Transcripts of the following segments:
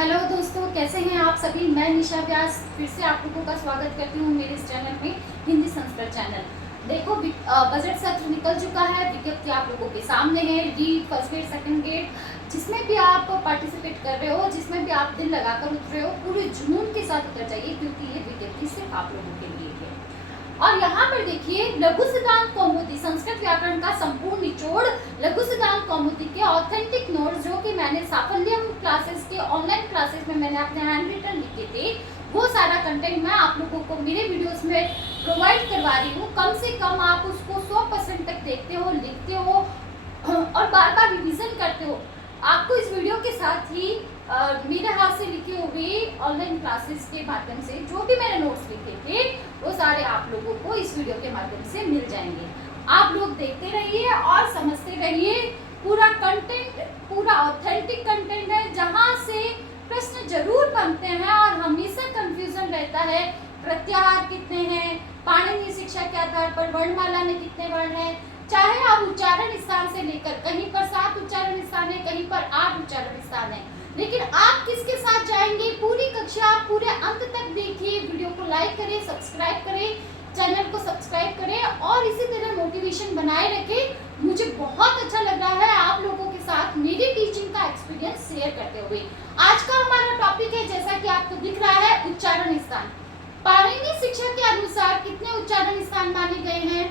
Hello दोस्तों, कैसे हैं आप सभी। मैं निशा व्यास फिर से आप लोगों का स्वागत करती हूँ मेरे इस चैनल में, हिंदी संस्कृत चैनल। देखो, बजट सत्र निकल चुका है, विज्ञप्ति आप लोगों के सामने है। REET first grade second grade जिसमें भी आप पार्टिसिपेट कर रहे हो, जिसमें भी आप दिल लगाकर उतरे हो, पूरे जुनून के साथ उतर जाइए, क्योंकि ये विज्ञप्ति सिर्फ आप लोगों के लिए है। और यहाँ पर देखिए, लघु सिद्धांत कौमुदी संस्कृत व्याकरण का संपूर्ण निचोड़, लघु सिद्धांत कौमुदी के ऑथेंटिक नोट्स जो कि मैंने साफल्यम क्लासेस के ऑनलाइन क्लासेस में मैंने अपने हैंड रिटन लिखे थे, वो सारा कंटेंट मैं आप लोगों को मेरे वीडियोस में प्रोवाइड करवा रही हूँ। कम से कम आप उसको 100% तक देखते हो, लिखते हो और बार बार रिविजन करते हो। आपको इस वीडियो के साथ ही मेरे हाथ से लिखे हुए ऑनलाइन क्लासेस के माध्यम से जो भी मैंने नोट्स लिखे थे, वो सारे आप लोगों को इस वीडियो के माध्यम से मिल जाएंगे। आप लोग देखते रहिए और समझते रहिए। पूरा कंटेंट पूरा ऑथेंटिक कंटेंट है, जहाँ से प्रश्न जरूर बनते हैं और हमेशा कंफ्यूजन रहता है। प्रत्याहार कितने हैं, पाणिनीय शिक्षा के आधार पर वर्णमाला में कितने वर्ण हैं, चाहे आप उच्चारण स्थान से लेकर कहीं पर 7 उच्चारण स्थान है, कहीं पर 8 उच्चारण स्थान है, लेकिन आप किसके साथ जाएंगे। पूरी कक्षा पूरे अंत तक देखिए, वीडियो को लाइक करें, सब्सक्राइब करें, चैनल को सब्सक्राइब करें और इसी तरह मोटिवेशन बनाए रखें। मुझे बहुत अच्छा लग रहा है आप लोगों के साथ मेरी टीचिंग का एक्सपीरियंस शेयर करते हुए। आज का हमारा टॉपिक है, जैसा कि आपको दिख रहा है, उच्चारण स्थान। पाणिनीय शिक्षा के अनुसार कितने उच्चारण स्थान माने गए हैं,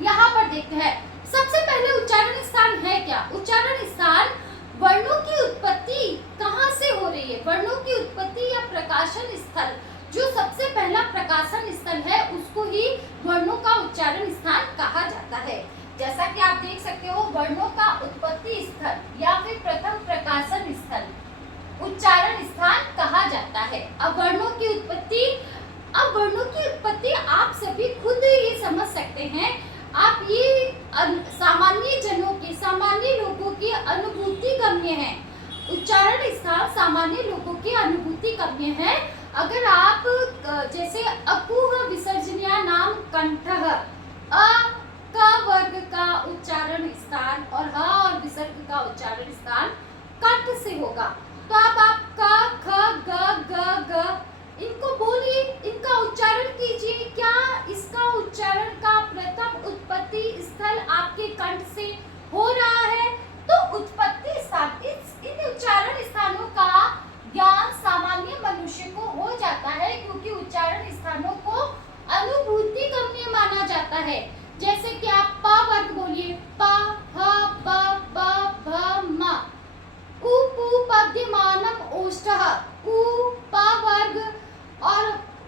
यहाँ पर देखते हैं। सबसे पहले उच्चारण स्थान है क्या। उच्चारण स्थान वर्णों की उत्पत्ति कहाँ से हो रही है, वर्णों की उत्पत्ति या प्रकाशन स्थल, जो सबसे पहला प्रकाशन स्थल है उसको ही वर्णों का उच्चारण स्थान कहा जाता है। जैसा कि आप देख सकते हो, वर्णों का उत्पत्ति स्थल या फिर प्रथम प्रकाशन स्थल उच्चारण स्थान कहा जाता है। अब वर्णों की उत्पत्ति आप सभी खुद ये समझ सकते हैं। आप ये सामान्य जनों की, सामान्य लोगों की अनुभूति गम्य है। उच्चारण स्थान सामान्य लोगों की अनुभूति गम्य है। अगर आप जैसे अकुह विसर्जनीय नाम कंठः, अ क वर्ग का उच्चारण स्थान और ह और विसर्ग का उच्चारण स्थान कंठ से होगा, तो आप क ख ग ग ग इनको बोलिए, इनका उच्चारण कीजिए। क्या इसका उच्चारण का प्रथम उत्पत्ति स्थल आपके कंठ से हो रहा है, तो उत्पत्ति स्थान, इन उच्चारण स्थानों का ज्ञान सामान्य मनुष्य को हो जाता है, क्योंकि उच्चारण स्थानों को अनुभूति गम्य माना जाता है। जैसे कि आप प वर्ग बोलिए, प ह ब ब भ म, उ पु पद्यमानम ओष्ठः, उ प वर्ग और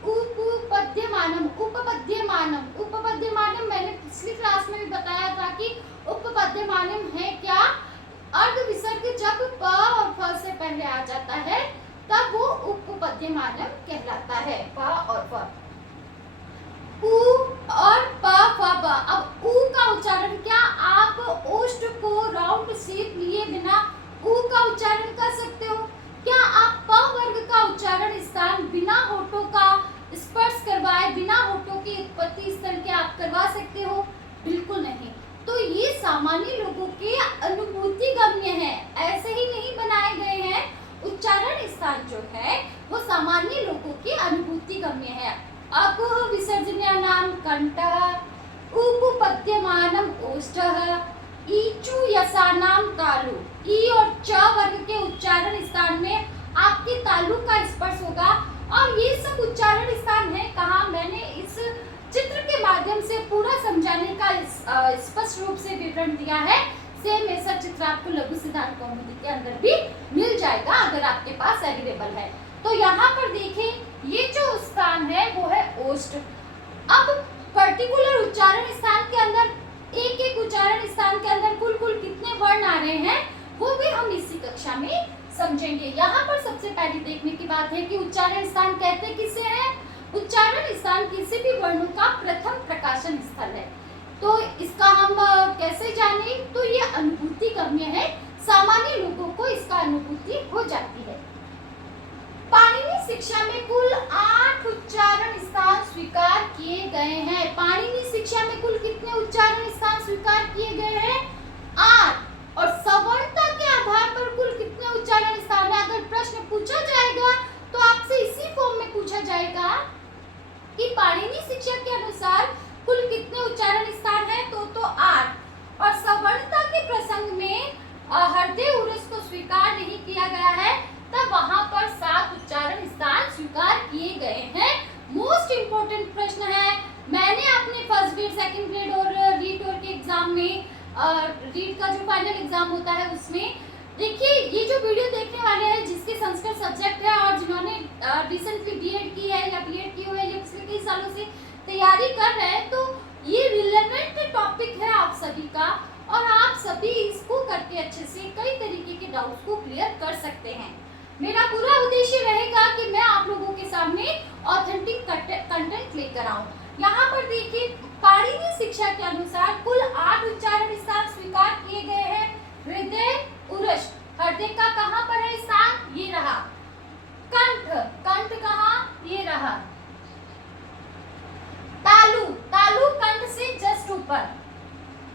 उपपद्यमानम, उपपद्यमानम, उपपद्यमानम मैंने पिछली क्लास में भी बताया था कि उपपद्यमानम है क्या, अर्ध विसर्ग जब प और फ से पहले आ जाता है तब वो उपपद्यमानम कहलाता है। प और फ, उ और प फ ब। अब उ का उच्चारण क्या, आप ओष्ठ को राउंड शेप लिए बिना उ का उच्चारण कर सकते हो। क्या आप प वर्ग का उच्चारण स्थान बिना होठों का स्पर्श करवाए, बिना होठों की उत्पत्ति स्थल के आप करवा सकते हो? बिल्कुल नहीं। तो ये सामान्य लोगों के अनुभूति गम्य है, ऐसे ही नहीं बनाए गए हैं। उच्चारण स्थान जो है वो सामान्य लोगों की अनुभूति गम्य है। अकुह विसर्जनीय नाम कंठः, उपपद्यमानम ओष्ठः, ईचु यसानाम तालु, ई और च वर्ग के उच्चारण स्थान में आपके तालु का स्पर्श होगा। और ये सब उच्चारण स्थान है कहाँ, मैंने इस चित्र के माध्यम से पूरा समझाने का स्पष्ट रूप से विवरण दिया है। सेम ऐसा चित्र आपको लघु सिद्धांत कौमुदी के अंदर भी मिल जाएगा, अगर आपके पास अवेलेबल है। तो यहाँ पर देखें, ये जो स्थान है वो है ओष्ठ। अब पर्टिकुलर उच्चारण स्थान के अंदर, एक एक उच्चारण स्थान के अंदर कुल कितने वर्ण आ रहे हैं, वो भी हम इसी कक्षा में समझेंगे। यहाँ पर सबसे पहले देखने की बात है कि उच्चारण स्थान कहते किसे हैं। उच्चारण स्थान किसी भी वर्णों का प्रथम प्रकाशन स्थल है। तो इसका हम कैसे जाने, तो ये अनुभूति गम्य है, सामान्य लोगों को इसका अनुभूति हो जाती है। पाणिनीय शिक्षा में कुल 8 उच्चारण स्थान स्वीकार किए गए हैं। पाणिनीय शिक्षा में कुल कितने उच्चारण स्थान स्वीकार किए गए हैं, 8। और सवर्णता के आधार पर कुल कितने उच्चारण स्थान है, अगर प्रश्न हृदय उरस को स्वीकार नहीं किया गया है, तब वहां पर 7 उच्चारण स्थान स्वीकार किए गए हैं। मोस्ट इंपोर्टेंट प्रश्न है, मैंने अपने फर्स्ट ग्रेड, सेकंड ग्रेड और रीट और के एग्जाम में, रीट का जो फाइनल एग्जाम होता है उसमें, देखिए ये जो वीडियो देखने वाले हैं जिसके संस्कृत सब्जेक्ट है और जिन्होंने रिसेंटली बीएड की है या बीएड की हुई है या पिछले कई सालों से तैयारी कर रहे हैं, तो ये रिलेवेंट टॉपिक है आप सभी का, और आप सभी इसको करके अच्छे से कई तरीके के डाउट्स को क्लियर कर सकते हैं। मेरा पूरा उद्देश्य रहेगा कि मैं आप लोगों के सामने ऑथेंटिक कंटेंट लेकर आऊं। यहाँ पर देखिए, पाणिनि शिक्षा के अनुसार कुल 8 उच्चारण स्थान स्वीकार किए गए हैं। हृदय उरस, हृदय का कहाँ पर है स्थान, ये रहा। कंठ, कंठ कहाँ, ये रहा। तालु, तालु कंठ से जस्ट ऊपर।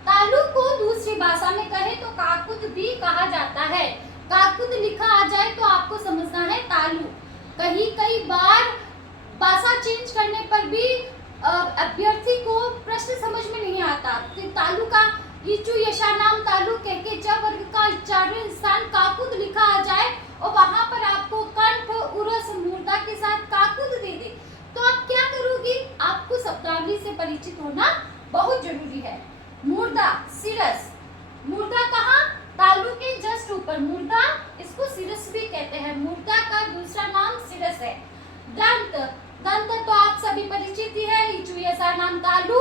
तालु को दूसरी भाषा में कहे तो काकुद भी कहा जाता है। काकुद लिखा आ जाए तो आपको समझना है तालु। कई बार भाषा चेंज करने पर भी अभ्यर्थी को प्रश्न समझ में नहीं आता। तो तालु का ईचु यशा नाम तालु कह के जब वर्ग का उच्चारण स्थान काकुद लिखा आ जाए और वहां पर आपको कंठ उरस मूर्धा के साथ काकुद दे दे, तो आप क्या करोगे? आपको शब्दावली से परिचित होना बहुत जरूरी है। मूर्धा, सिरस, मूर्धा कहाँ, तालु के जस्ट ऊपर। मूर्धा, इसको सिरस भी कहते हैं। मूर्धा का दूसरा नाम सिरस है। दंत, दंत तो आप सभी परिचित ही है। ईचु यसा नाम तालु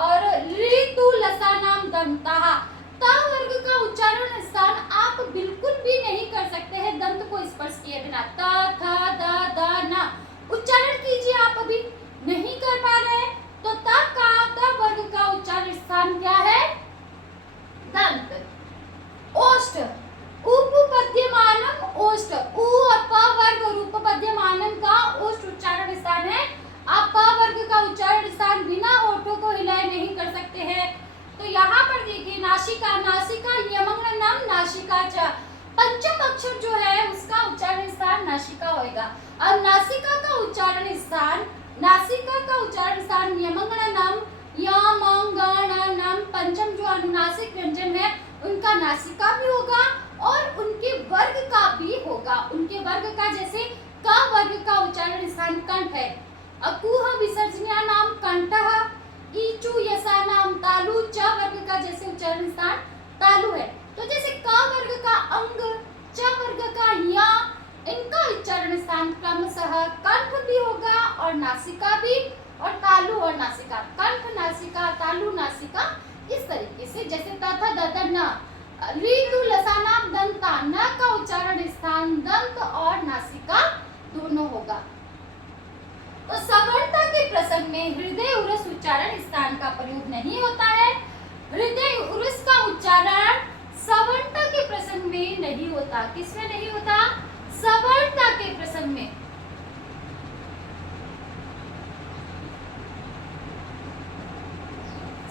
और ऋतु लसा नाम दंता। त वर्ग का उच्चारण स्थान आप बिल्कुल भी नहीं कर सकते हैं दंत को स्पर्श किए बिना। त, थ, द, न उच्चारण कीजिए। आप अभी नहीं कर पा रहे हैं तो त वर्ग का उच्चारण स्थान क्या है? दंत। ओष्ठ, उपपद्यमानम ओष्ठ, उ और प वर्ग और उपपद्यमानम का ओष्ठ उच्चारण स्थान है। आप प वर्ग का उच्चारण स्थान बिना होठों को हिलाए नहीं कर सकते हैं। तो यहाँ पर देखिए, नासिका, नासिका यमंगनम नासिका च, पंचम अक्षर जो है उसका उच्चारण स्थान नासिका होगा। अब नासिका का उच्चारण स्थान, नासिका का उच्चारण स्थान यमंगनम, यमंगनम, पंचम जो अनुनासिक व्यंजन है उनका नासिका भी होगा और उनके वर्ग का भी होगा। उनके वर्ग का, जैसे क वर्ग का उच्चारण स्थान कंठ है। अकुह विसर्जनीय नाम कंठः, ईचु यसा नाम तालु, च वर्ग का जैसे उच्चारण स्थान तालु है। तो जैसे क वर्ग का अंग, च वर्ग का या, इनका उच्चारण स्थान क्रमशः कंठ भी होगा और नासिका भी, और तालु और नासिका, कंठ नासिका तालु नासिका, इस तरीके से। जैसे तथा दद न, ऋतु लसा नाम दंता, न का उच्चारण स्थान दंत और नासिका दोनों होगा। तो सवर्णता के प्रसंग में हृदय उरस उच्चारण स्थान का प्रयोग नहीं होता है। हृदय उरस का उच्चारण सवर्णता के प्रसंग में नहीं होता। किसमें नहीं होता? सवर्णता के प्रसंग में।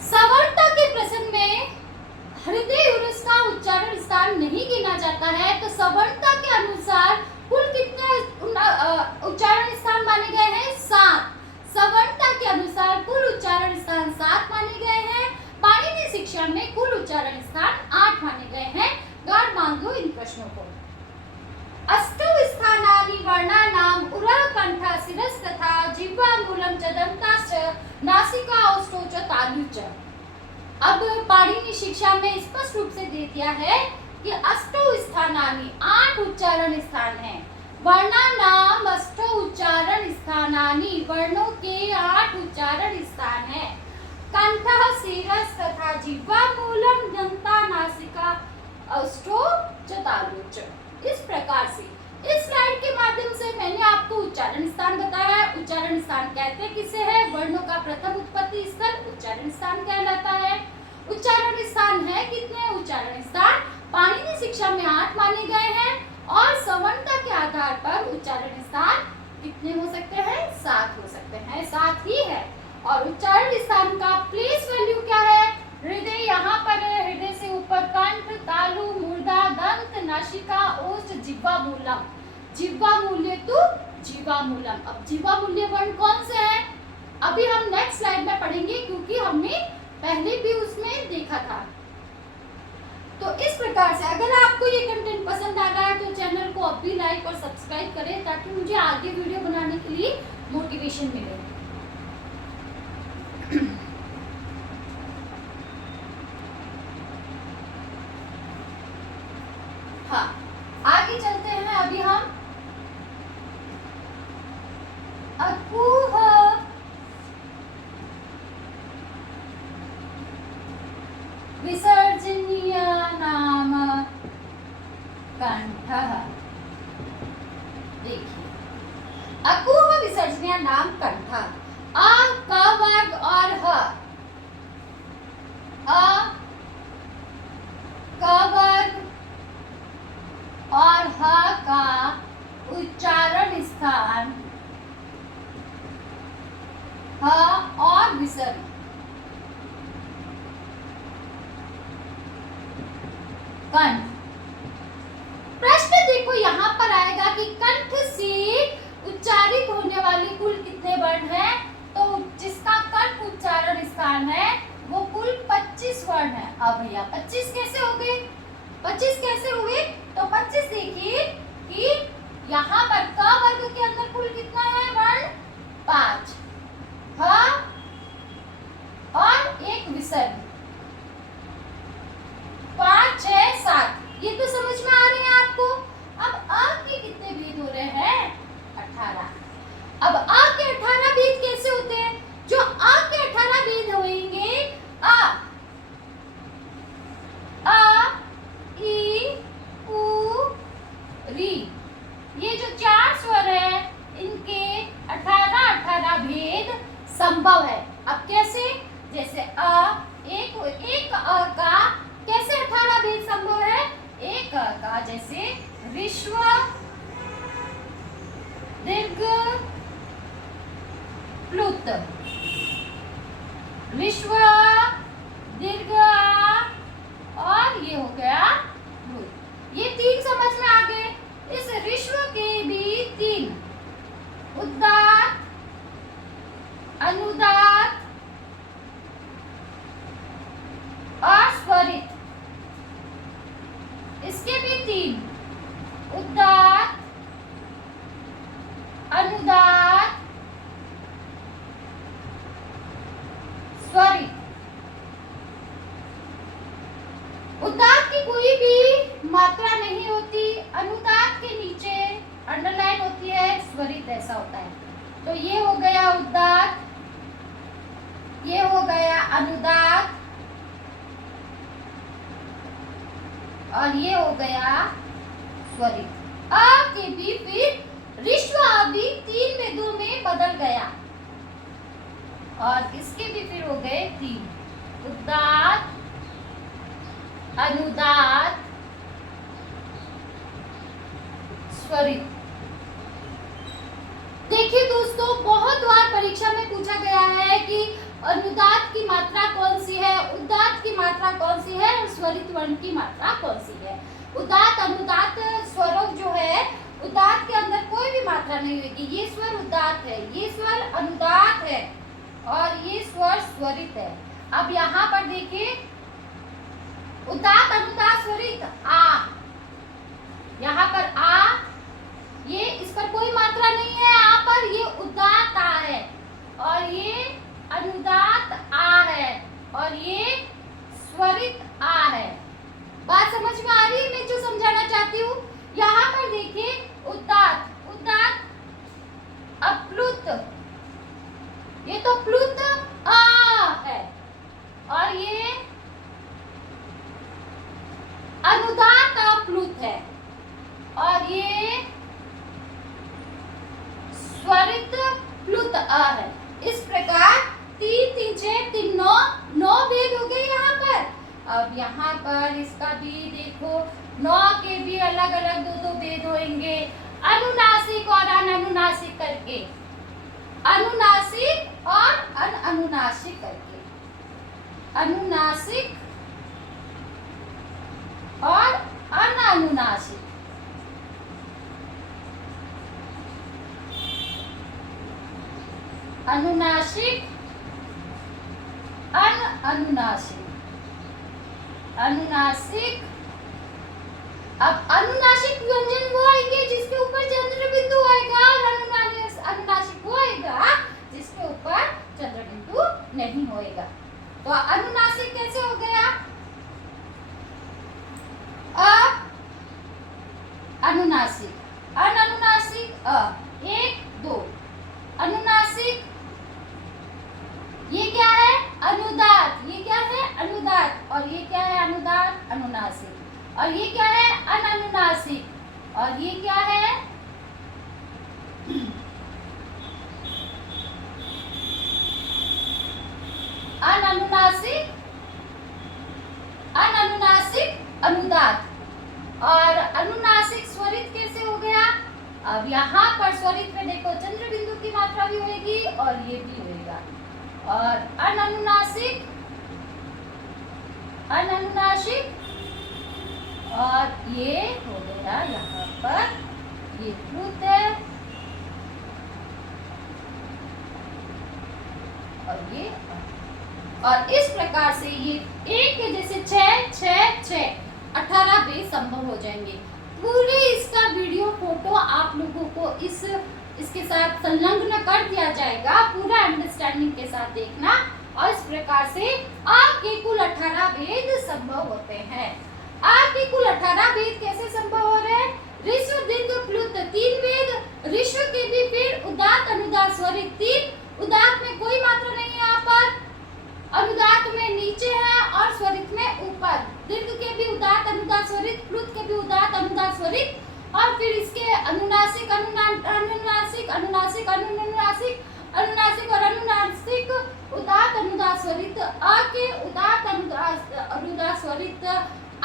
सवर्णता के प्रसंग में हृदय उरस का उच्चारण स्थान नहीं गिना जाता है। तो सवर्णता के अनुसार कुल कितने उच्चारण स्थान माने गए हैं? 7। सवर्णता के अनुसार कुल उच्चारण स्थान 7 माने गए हैं। पाणिनि शिक्षा में कुल उच्चारण स्थान 8 माने गए हैं। गाढ़ मान लो इन प्रश्नों को। अष्टौ स्थानानि वर्णानाम उरः कंठः शिरस् तथा जिह्वा मूलं च दन्ताश्च नासिका औष्ठौ च तालु च। अब पाणिनि शिक्षा में स्पष्ट रूप से दे दिया है कि अष्टौ स्थानानि, 8 उच्चारण स्थान हैं। वर्णानाम अष्टौ उच्चारण स्थानानि, वर्णों के 8 उच्चारण स्थान हैं। कंठः शिरस् तथा जिह्वा मूलं दंता नासिका औष्ठौ च तालु च। इस प्रकार से इस स्लाइड के माध्यम से मैंने आपको उच्चारण स्थान बताया है। उच्चारण स्थान कहते किसे है? वर्णों का प्रथम उत्पत्ति स्थल उच्चारण स्थान कहलाता है। उच्चारण स्थान है कितने? उच्चारण स्थान पाणिनि शिक्षा में 8 माने गए हैं और सवर्णता के आधार पर उच्चारण स्थान कितने हो सकते हैं? 7 हो सकते हैं, 7 ही है। और उच्चारण स्थान का प्लेस वैल्यू क्या है? हृदय यहाँ पर है, हृदय से ऊपर कंठ, तालु, मूर्धा, दंत, नासिका, ओष्ठ, जिह्वा मूलम। जिह्वा मूल्य तो जीवा मूलम। अब जीवा मूल्य वर्ण कौन से हैं? अभी हम नेक्स्ट स्लाइड में पढ़ेंगे क्योंकि हमने पहले भी उसमें देखा था। तो इस प्रकार से अगर आपको ये कंटेंट पसंद आ रहा है तो चैनल को अब भी लाइक और सब्सक्राइब करें ताकि मुझे आगे वीडियो बनाने के लिए मोटिवेशन मिले। हाँ, आगे चलते हैं अभी हम। अकूह विसर्जनीय नाम कंठः। देखिए, अकूह विसर्जनीय नाम कंठः। अ, क वर्ग और ह, अ, क वर्ग और ह का उच्चारण स्थान ह और विसर्ग कंठ। प्रश्न देखो यहाँ पर आएगा कि कंठ से उच्चारित होने वाले कुल कितने वर्ण हैं? तो जिसका कंठ उच्चारण स्थान है वो कुल 25 वर्ण है। अब भैया 25 कैसे हो गए? 25 कैसे हुए? तो 25 देखिए कि यहाँ पर क वर्ग के अंदर कुल कितना है वर्ण? 5, ह और एक विसर्ग, 5, 6, 7। ये तो समझ में आ रहे हैं आपको। अब अ के कितने भेद हो रहे हैं? 18। अब अ के 18 भेद कैसे होते हैं? जो अ के 18 भेद होंगे, अ, इ, उ, री, ये जो 4 स्वर है इनके 18 भेद संभव है। अब कैसे? जैसे एक अ का कैसे 18 भेद संभव है? एक अ का जैसे विश्व, दीर्घ, प्लुत, विश्व, दीर्घ और ये हो गया प्लुत। ये 3 समझ में आ गए। इस विश्व के भी 3, उदात्त, अनुदात्त और स्वरित। इसके भी 3, उदात्त, अनुदात्त, स्वरित। उदात्त की कोई भी मात्रा नहीं होती, अनुदात्त के नीचे अंडरलाइन होती है, स्वरित ऐसा होता है। तो ये हो गया उदात्त, ये हो गया अनुदात्त और ये हो गया स्वरित। अ के भी फिर ऋस्व भी 3 भेदों में बदल गया और इसके भी फिर हो गए 3, उदात्त, अनुदात्त, स्वरित। देखिए दोस्तों, बहुत बार परीक्षा में पूछा गया है कि अनुदात्त की मात्रा कौन सी है, उदात्त की मात्रा कौन सी है और स्वरित वर्ण की मात्रा कौन सी है। उदात्त, अनुदात्त स्वरों जो है, उदात्त के अंदर कोई भी मात्रा नहीं होगी। ये स्वर उदात्त है, ये स्वर अनुदात्त है और ये स्वर स्वरित है। अब यहाँ पर देखिए, उदात्त, अनुदात्त, स्वरित, आ, यहाँ पर आ, ये इस पर कोई मात्रा नहीं है, आ पर ये उदात्त आ है और ये अनुदात्त आ है और ये स्वरित आ है। बात समझ में आ रही है मैं जो समझाना चाहती हूँ? यहाँ पर देखिए, उदात्त, उदात्त, अप्लुत, ये तो प्लुत आ है और ये अनुदात्त अप्लुत है और ये स्वरित प्लुत अ है। इस प्रकार 3, 3, 6, 3, 9 भेद हो गए यहाँ पर। अब यहाँ पर इसका भी देखो, 9 के भी अलग अलग 2 भेद होंगे, अनुनासिक और अननुनासिक करके, अनुनासिक और अनअनुनासिक करके, अनुनासिक और अनअनुनासिक। अनुनासिक, अनअनुनासिक, अनुनासिक तो अनुनासिक कैसे हो गया? अ अनुनासिक, अननुनासिक अ, 1 2, अनुनासिक ये क्या है? अनुदात, ये क्या है? अनुदात, और ये क्या है? अनुदात, अनुनासिक, और ये क्या है? अननुनासिक, और ये क्या है? अननुनासिक, अननुनासिक, अनुदात। और अनुनासिक स्वरित कैसे हो गया? अब यहाँ पर स्वरित में देखो चंद्र बिंदु की मात्रा भी होगी और ये भी होगा। और अननुनासिक, अननुनासिक, और ये हो गया यहाँ पर ये प्लुत है, और ये, और इस प्रकार से ये एक के जैसे 6 6 6 18 बेस संभव हो जाएंगे। पूरे इसका वीडियो फोटो आप लोगों को इसके साथ संलग्न कर दिया जाएगा, पूरा अंडरस्टैंडिंग के साथ देखना। और इस प्रकार से आ के कुल 18 वेद संभव होते हैं। आ के कुल 18 वेद कैसे संभव हो रहे हैं? ऋष्व दीर्घ प्लुत 3 वेद, ऋष्व के भी फिर उदात अनुदात स्वरित 3, उदात में कोई मात्रा नहीं है यहाँ पर, अनुदात में नीचे है और स्वरित में ऊपर, दीर्घ के भी उदात अनुदात स्वरित, प्लुत के भी उदात अनुदात स्वरित, और फिर इसके अनुनासिक अनुनासिक अनुनासिक अनुनासिक अनुनासिक और अनुनासिक उदात अनुदात स्वरित, अ के उदात अनुदात स्वरित,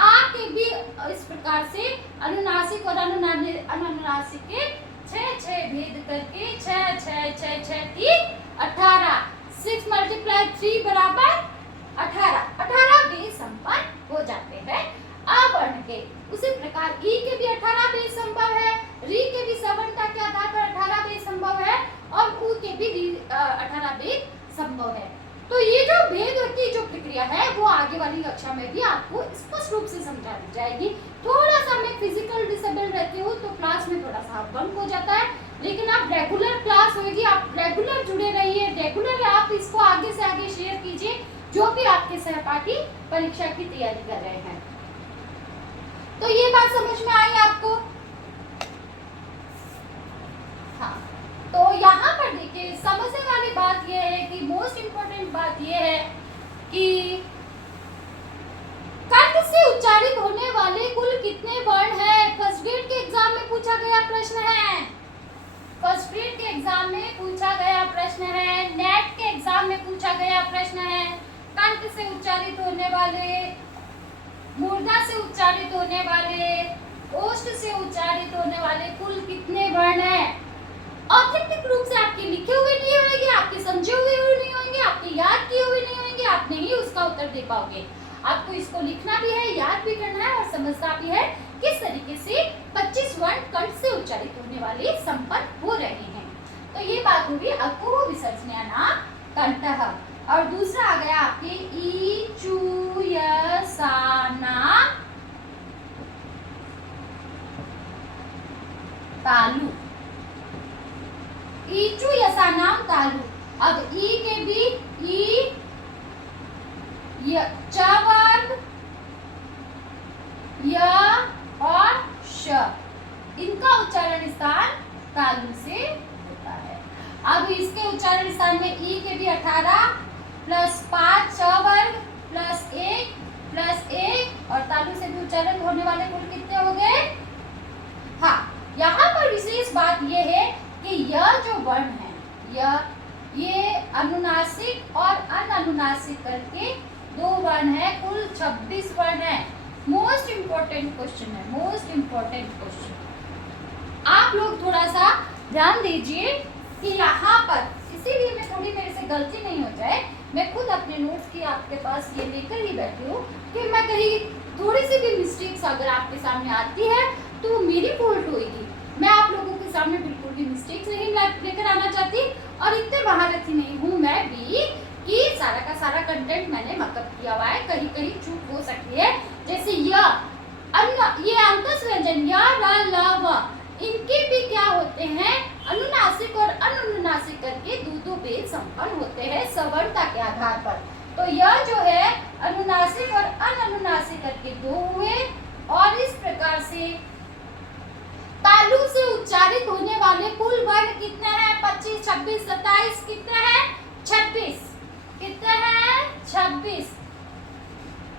आ के भी इस प्रकार से अनुनासिक और अनुनासिक के 6 6 भेद करके 6 6 6 6 3 18, 6 × 3 बराबर 18, 18 बेस संपन्न हो जाते हैं आवर्ण के। उसी प्रकार ई के भी 18 बेस संभव है, री के भी सवर्णता के आधार पर 18 बेस संभव है, और उ के भी 18 बेस संभव है। तो ये जो भेद की जो प्रक्रिया है वो आगे वाली कक्षा में भी आपको स्पष्ट रूप से समझा दी जाएगी। थोड़ा सा मैं फिजिकल डिसेबल रहती हूँ तो क्लास में थोड़ा सा बंक हो जाता है, लेकिन आप रेगुलर क्लास होगी, आप रेगुलर जुड़े रहिए, रेगुलर आप इसको आगे से आगे शेयर कीजिए जो भी आपके सहपाठी परीक्षा की तैयारी कर रहे हैं। तो ये बात समझ में आई आपको? हाँ, तो यहाँ पर देखिए समझने वाली बात यह है कि मोस्ट इम्पोर्टेंट बात यह है कि कंठ से उच्चारित होने वाले कुल कितने वर्ण हैं? फर्स्ट ग्रेड के एग्जाम में पूछा गया प्रश्न है, फर्स्ट ग्रेड के एग्जाम में पूछा गया प्रश्न है, नेट के एग्जाम में पूछा गया प्रश्न है। कंठ से उच्चारित होने वाले, मूर्धा से उच्चारित होने वाले, ओष्ठ से उच्चारित होने वाले कुल कितने वर्ण हैं? ऑथेंटिक रूप से आपके लिखे हुए नहीं होंगे, आपके समझे हुए नहीं होंगे, आपके याद किए हुए नहीं होंगे, आप नहीं उसका उत्तर दे पाओगे। आपको इसको लिखना भी है, याद भी करना है और समझना भी है किस तरीके से 25 वर्ण कंठ से उच्चारित होने वाले संपन्न हो रहे हैं। तो ये बात होगी अपूर्व विसर्जनया कंठः। और दूसरा आ गया आपके ई चू य सा ना तालु, ईचु यसा नाम तालु। अब ई के भी ई च वर्ग, य और श, इनका उच्चारण स्थान तालु से होता है। अब इसके उच्चारण स्थान में ई के भी 18 प्लस 5 च वर्ग प्लस 1 प्लस 1, और तालु से भी उच्चारण होने वाले कुल कितने हो गए? हाँ, यहाँ पर विशेष बात यह है कि यह जो वर्ण है ये अनुनासिक और अननुनासिक करके 2 वर्ण है, कुल 26 वर्ण है। मोस्ट इम्पोर्टेंट क्वेश्चन है, मोस्ट इम्पोर्टेंट क्वेश्चन। आप लोग थोड़ा सा ध्यान दीजिए कि यहाँ पर, इसीलिए मैं थोड़ी मेरे से गलती नहीं हो जाए, मैं खुद अपने नोट्स की आपके पास ये लेकर ही बैठी हूँ कि मैं कहीं थोड़ी सी भी मिस्टेक्स अगर आपके सामने आती है तो मेरी फॉल्ट होगी। मैं आप लोगों के सामने बिल्कुल भी मिस्टेक्स नहीं लेकर आना चाहती, और इतने महारथी नहीं हूँ मैं भी कि सारा का सारा कंटेंट मैंने मकअप किया हुआ है, कहीं कहीं चूक हो सकती है। जैसे ये अंतस व्यंजन या र ल व, इनके भी क्या होते हैं? अनुनासिक और अननुनासिक करके 2 भेद संपन्न होते हैं सवर्णता के आधार पर। तो यह जो है अनुनासिक और अननुनासिक करके दो हुए। और इस प्रकार से तालु से उच्चारित होने वाले कुल वर्ण कितने हैं? 25, 26, 27, कितने हैं? 26। कितने हैं? 26।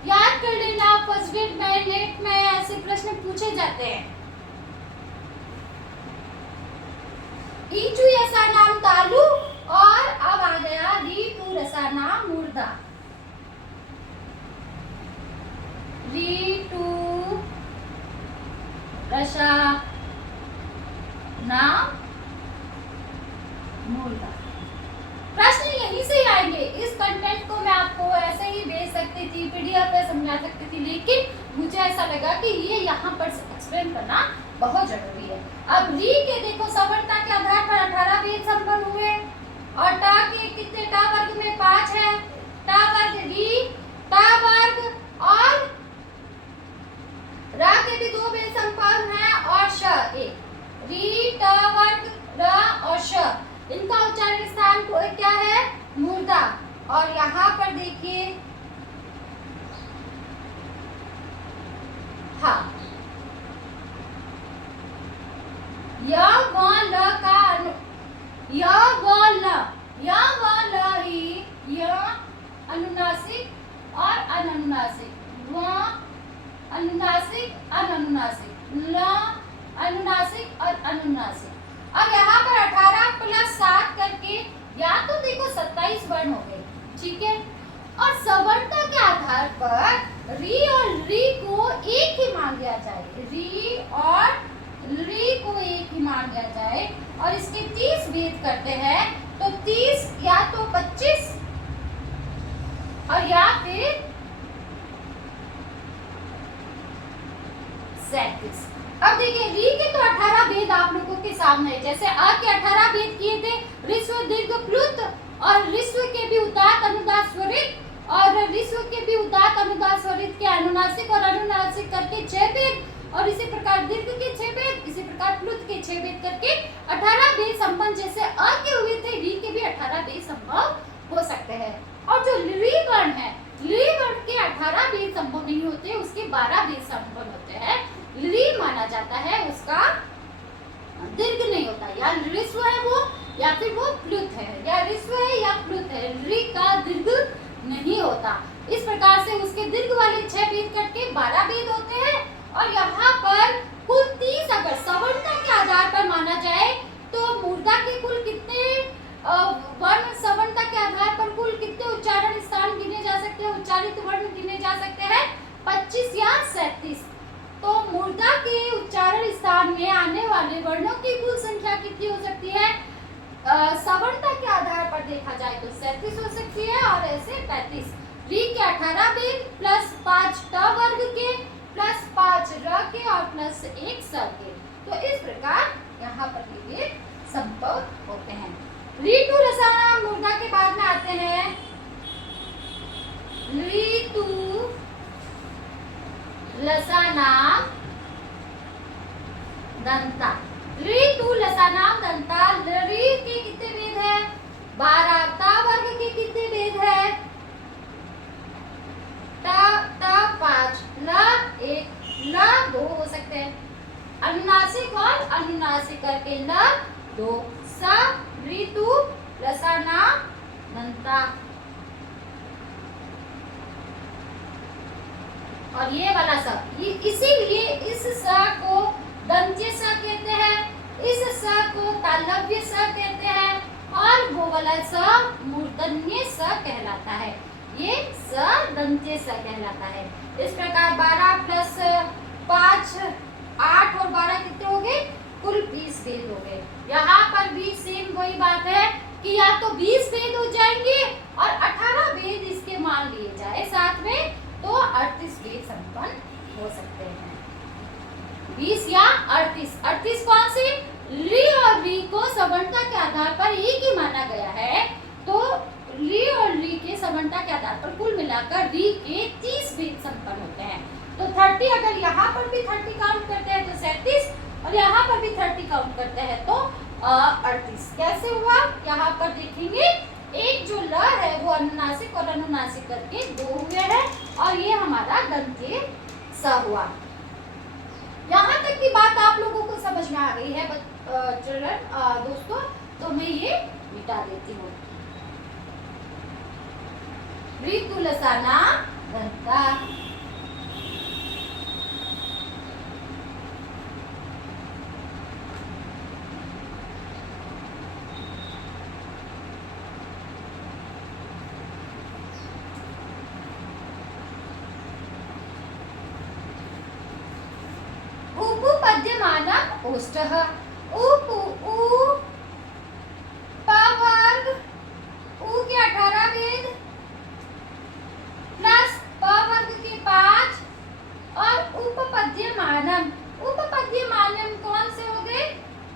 याद कर लेना, फर्स्ट ग्रेड में, नेट में ऐसे प्रश्न पूछे जाते हैं। ईचु यसा नाम तालु और अब आ गया रीटू रसा नाम मुर्दा। रीटू रसा नाम मुर्दा। प्रश्न यहीं से ही आएंगे। इस कंटेंट को मैं आपको ऐसे ही भेज सकती थी, पीडीएफ पे समझा सकती थी, लेकिन मुझे ऐसा लगा कि ये यहाँ पर एक्सप्लेन करना बहुत जरूरी है। अब री के देखो सवर्णता के आधार पर 18 भेद संपन्न हुए और टा के कितने? टा वर्ग में 5 है। टा वर्ग री, टा वर्ग और रा के भी 2 भेद संपन्न है और श एक। री, ट वर्ग, र और श, इनका उच्चारण स्थान को क्या है? मुर्दा। और यहाँ पर देखिए, हाँ, य व ल का य व ल ही य अनुनासिक और अननुनासिक, व अनुनासिक अननुनासिक, ल अनुनासिक और अनुनासिक। अब यहाँ पर 18 + 7 करके या तो देखो 27 वर्ण हो गए, ठीक है। और सवर्णता के आधार पर री और री को एक ही मान लिया जाए, री और री को एक ही मान लिया जाए और इसके 30 भेद करते हैं तो 30 या तो 25 और या फिर 37। अब देखिए री के तो 18 भेद आप लोगों के सामने, जैसे अ के 18 भेद किए थे, ऋस्व दीर्घ प्लुत और ऋस्व के भी उदात्त अनुदात्त स्वरित और ऋस्व के भी उदात्त अनुदात्त स्वरित के अनुनासिक और अनुनासिक करके 6 भेद और इसी प्रकार दीर्घ के 6 भेद, इसी प्रकार प्लुत के 6 भेद करके 18 भेद संपन्न जैसे अ के हुए थे, री के भी 18 भेद संभव हो सकते हैं। और जो ली वर्ण है, ली वर्ण के 18 भेद संभव नहीं होते, उसके 12 भेद संभव होते हैं। ली माना जाता है, उसका दीर्घ नहीं होता, या ऋस्व है वो या फिर वो प्लुत है, या ऋस्व है या प्लुत है, री का दीर्घ नहीं होता। इस प्रकार से उसके दीर्घ वाले 6 भेद करके 12 भेद होते हैं। और यहाँ पर कुल 30 अगर सवर्णता के आधार पर माना जाए तो मुर्दा के कुल कितने वर्ण, सवर्णता के आधार पर कुल कितने उच्चारण स्थान गिने जा सकते हैं, उच्चारित वर्ण गिने जा सकते हैं? 25 या 37। तो मुर्दा के उच्चारण स्थान में आने वाले वर्णों की कुल संख्या कितनी हो सकती है? सवर्णता के आधार पर देखा जाए तो 37 हो सकती है और ऐसे 35। री के 18 भेद प्लस 5 ट वर्ग के प्लस 5 र के और प्लस 1 स के। तो इस प्रकार यहाँ पर ये संभव होते हैं। ऋतु रसानाम मुर्दा के बाद में आते हैं ऋतु लसानाम दंता। ऋतु लसानाम दंता, री के कितने भेद है? 12। ता वर्ग के कितने भेद है? ता 5, ल 1, ल 2 हो सकते हैं। अनुनासिक और अनुनासिक करके ल 2। स ऋतु रसानाम दंता। और ये वाला स, इसीलिए इस स को दंत्य स कहते हैं, इस स को तालव्य स कहते हैं और वो वाला स मूर्धन्य स कहलाता है। ये स दंत्य स कहलाता है। इस प्रकार 12 प्लस 5 8 और 12 कितने हो गए? कुल 20 भेद हो गए। यहाँ पर भी सेम वही बात है कि या तो 20 भेद हो जाएंगे और 18 भेद इसके मान लिए जाए साथ में, तो 38 भेद संपन्न हो सकते हैं। 20 या 38। 38 कौन से? ली और री को सवर्णता के आधार पर एक ही माना गया है, तो ली और री के सवर्णता के आधार पर कुल मिलाकर री के 30 भेद संपन्न होते हैं। तो 30 अगर यहाँ पर भी 30 काउंट करते हैं तो 37 और यहाँ पर भी 30 काउंट करते हैं तो 38। कैसे हुआ यहाँ पर देखेंगे एक जो ल है वो अनुनासिक और अनुनासिक करके दो हुए हैं और ये हमारा दंत के स हुआ। यहाँ तक की बात आप लोगों को समझ में आ गई है चिल्ड्रन दोस्तों, तो मैं ये मिटा देती हूँ। ऋतु लसाना दंता। उपपद्यमानम् ओष्ठः। उप उ प वर्ग उ के 18 वेद प्लस प वर्ग के 5 और उपपद्यमानम्। उपपद्यमानम् कौन से हो गए?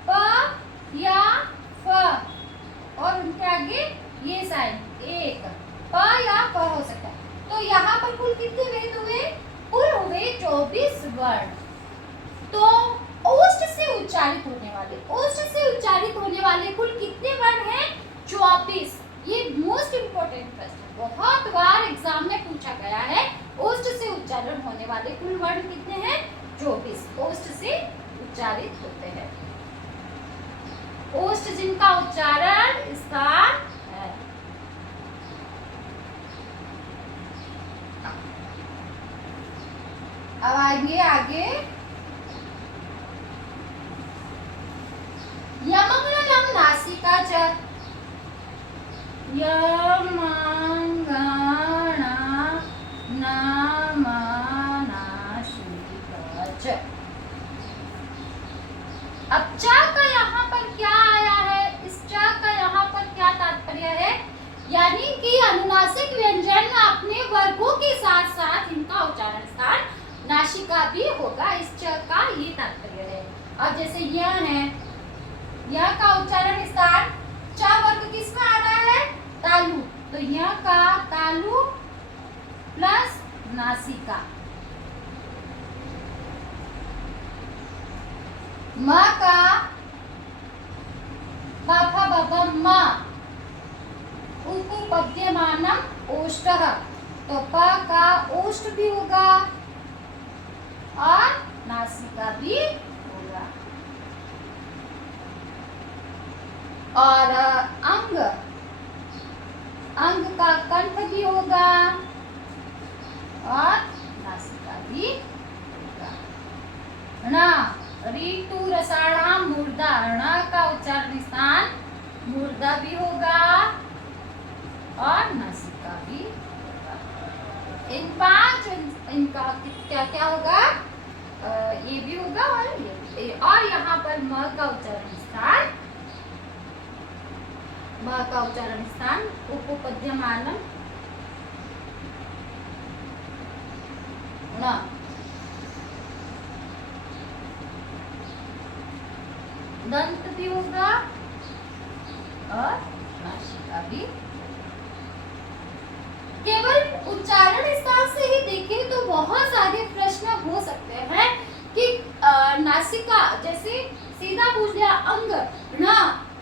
प या फ और उनके आगे ये साइन एक प या फ हो सकता है। तो यहाँ पर कुल कितने वेद हुए? कुल हुए 24 वर्ण। तो ओष्ठ से उच्चारित होने वाले कुल कितने वर्ण हैं? 24। ये मोस्ट इंपोर्टेंट प्रश्न है, बहुत बार एग्जाम में पूछा गया है। ओष्ठ से उच्चारण होने वाले कुल वर्ण कितने हैं? 24 ओष्ठ से उच्चारित होते हैं। ओष्ठ जिनका उच्चारण स्थान है। अब आइए आगे। यमंगलम नासिका च। यमंगना नामा नासिका च। अब च का यहाँ पर क्या आया है? इस च का यहाँ पर क्या तात्पर्य है? यानी कि अनुनासिक व्यंजन अपने वर्गों के साथ साथ इनका उच्चारण स्थान नासिका भी होगा। इस च का ये तात्पर्य है। अब जैसे यह है, यह का उच्चारण स्थान च वर्ग किस में आ रहा है? तालु। तो यह का तालु प्लस नासिका। म का पाफा बाबा म। उपपद्यमानम् ओष्ठः। तो प का ओष्ठ भी होगा और नासिका भी होगा। और अंग, अंग का कंठ भी होगा और नासिका भी होगा। ण, ऋतु रसाणाम मूर्धा। ण का उच्चारण स्थान मूर्धा भी होगा और नासिका भी होगा। इन पांच इनका क्या क्या होगा? ये भी होगा और ये भी। और यहाँ पर म का उच्चारण स्थान, म का उच्चारण स्थान उपपद्यमानम् न। दंत भी होगा और नासिका भी। केवल उच्चारण स्थान से ही देखें तो बहुत सारे प्रश्न हो सकते हैं कि नासिका, जैसे सीधा पूछ लिया अंग न,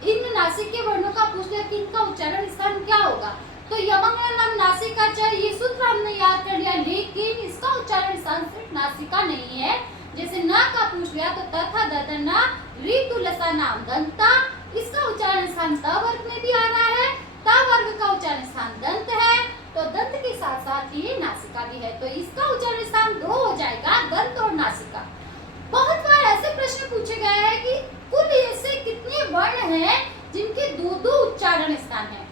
इन नासिक के वर्णों का पूछ लिया कि इनका उच्चारण स्थान क्या होगा। तो यमंगलम नासिका च, ये सूत्र हमने याद कर लिया, लेकिन इसका उच्चारण स्थान सिर्फ नासिका नहीं है। जैसे न का पूछ लिया तो तथा ददना ऋतु लसा नाम दंता, इसका उच्चारण स्थान त वर्ग में भी आ रहा है। त वर्ग का उच्चारण स्थान दंत है, तो दंत के साथ साथ ये नासिका भी है, तो इसका उच्चारण स्थान 2 हो जाएगा, दंत और नासिका। बहुत बार ऐसे प्रश्न पूछे गए हैं कि कुल ऐसे कितने वर्ण हैं जिनके 2-2 उच्चारण स्थान है।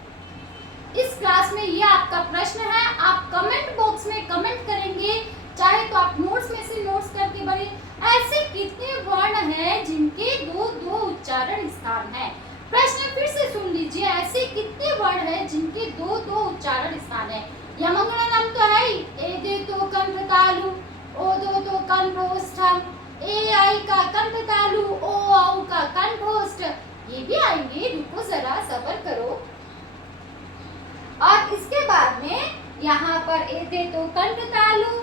इस क्लास में ये आपका प्रश्न है, आप कमेंट बॉक्स में कमेंट करेंगे, चाहे तो आप नोट्स में से नोट्स करके भरें। ऐसे कितने वर्ण हैं जिनके 2-2 उच्चारण स्थान है? प्रश्न फिर से सुन लीजिए, ऐसे कितने वर्ण हैं जिनके 2-2 उच्चारण स्थान है? यमंगलम तो है ही, ए दे तो कंठ तालु, ओ दो तो कंठोष्ठम, ए आई का कंठ तालु, ओ औ का कंठोष्ठ, ये भी आएंगे। रुको जरा, सब्र करो। और इसके बाद में यहाँ पर ए दे तो कंठ तालु,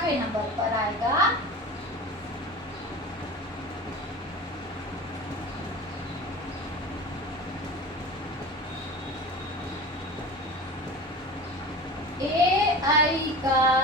5वें नंबर पर आएगा AI का